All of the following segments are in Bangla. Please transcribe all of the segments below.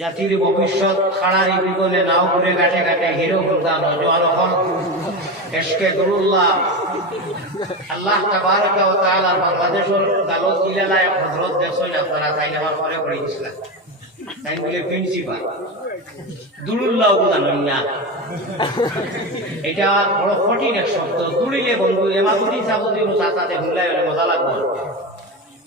জাতির ভবিষ্যৎ খাড়ার বিপদে নাও ঘুরে গাটে গাটে হিরো হুদা নজওয়ান হল এশকে গুরুল্লাহ আল্লাহ তাবারক ওয়া তাআলা বাংলাদেশের গালত ইলালায় হযরত দেখছেন আপনারা তাই আমার পরে পড়েছিলেন তাই বলে প্রিন্সিপাল। দুরুল্লাহ না। এটা বড় কঠিন এক শব্দ। দুড়িলে বন্ধু এমাকুটি সাবতি সাথে হুলাই হলে মজা লাগবে।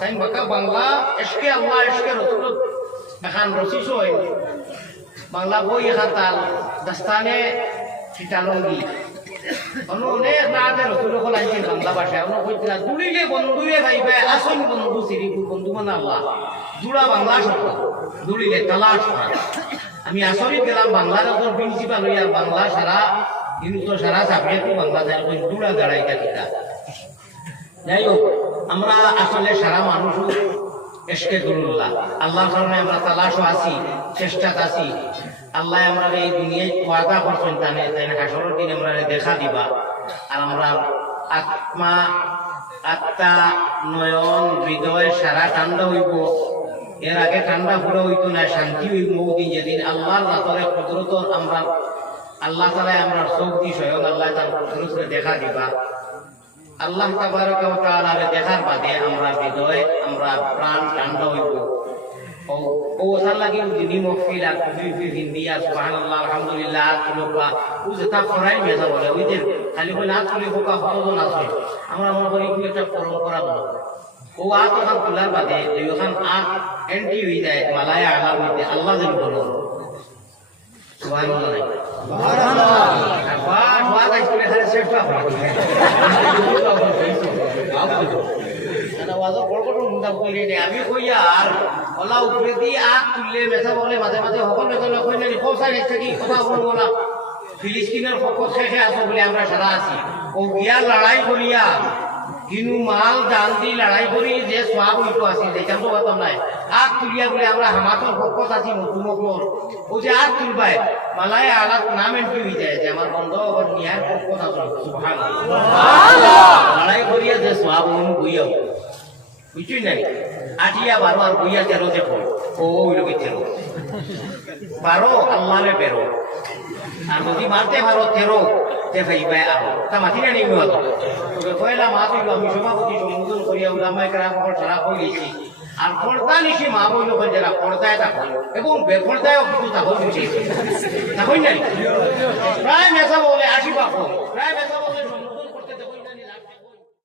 তাই বাকা বাংলা, এসকে আল্লাহ, এসকে রসুল এখান রসিস বাংলা বই এখান তাল, দাস্তানে অন্য অনেক বাংলা আসল বন্ধু বন্ধু মানে আল্লাহ। জুড়া বাংলা আমি আসরিত গেলাম বাংলার ওপর প্রিন্সিপাল হইয়া বাংলা সারা কিন্তু সারা তো বাংলা জুড়া দাঁড়াই যাই হোক আমরা আসলে সারা মানুষ এসকে গরুল্লাহ। আল্লাহর কারণে আমরা তালাশও আছি চেষ্টাত আছি। আল্লাহ আমরা এই দুনিয়ায় ওয়াদা করছেন তানে তাই হাসরের দিন আমরা দেখা দিবা। আর আমরা আত্মা আত্মা নয়ন, হৃদয় সারা ঠান্ডা হইব। এর আগে ঠান্ডা পুরো হইতো না, শান্তি হইব দিন যেদিন আল্লাহর রাতরে কুদরত আমরা, আল্লাহ তালাই আমরা শক্তি স্বয়ং আল্লাহ তার কুদরতকে দেখা দিবা। আল্লাহ দেখার বাদে আমরা হৃদয় আমরা প্রাণ ঠান্ডা হইব। ও ও ওসার লাগি দিনী মহফিল আর কুফি ফি হিন্দিয়া সুবহানাল্লাহ আলহামদুলিল্লাহ আর ও যেটা ফরাই মেজা বলে ওই যে খালি কই না তুলি হোকা কতজন আছে আমরা মনে করি কি একটা পরম্পরা বলে। ও তোলার বাদে এন্ট্রি হয়ে যায় মালায়া আল্লাহ যেন বলো। সুবহানাল্লাহ। বাস বাস আইসলে খালি চেষ্টা আমি কইয়া আর? ওলা উপরে দি আগ তুললে মেথা বলে মাঝে মাঝে সকল মেথা কই না কোসাই থাকি কথা বলব না। ফিলিস্তিনের পক্ষ শেষে আছো বলে আমরা সারা আছি। ও গিয়া লড়াই করিয়া কিনু মাল দান দি লড়াই করি যে সোয়াব হইতো আছি যেটা তো কথা নাই। আগ তুলিয়া বলে আমরা হামাতর পক্ষ আছি মতুমকলর ও যে আগ তুলবাই মালায় আলাদ নাম এন্ট্রি হয়ে যায় যে আমার বন্ধ নিয়ার পক্ষ আছো। লড়াই করিয়া যে সোয়াব অনু বইয়াও বুঝছই নাই আটিয়া বারো আর বইয়া তেরো দেখো ও ওই তেরো বারো আল্লাহরে বেরো আর যদি মারতে পারো তেরো তে মাতি না নিবি হতো আমি সভাপতি সম্বোধন করিয়া উলামায় কেরাম সকল সারা লিছি আর পর্দা নিশি মা বইল কই যারা প্রায় মেসা বলে আসি পাবো প্রায় মেসা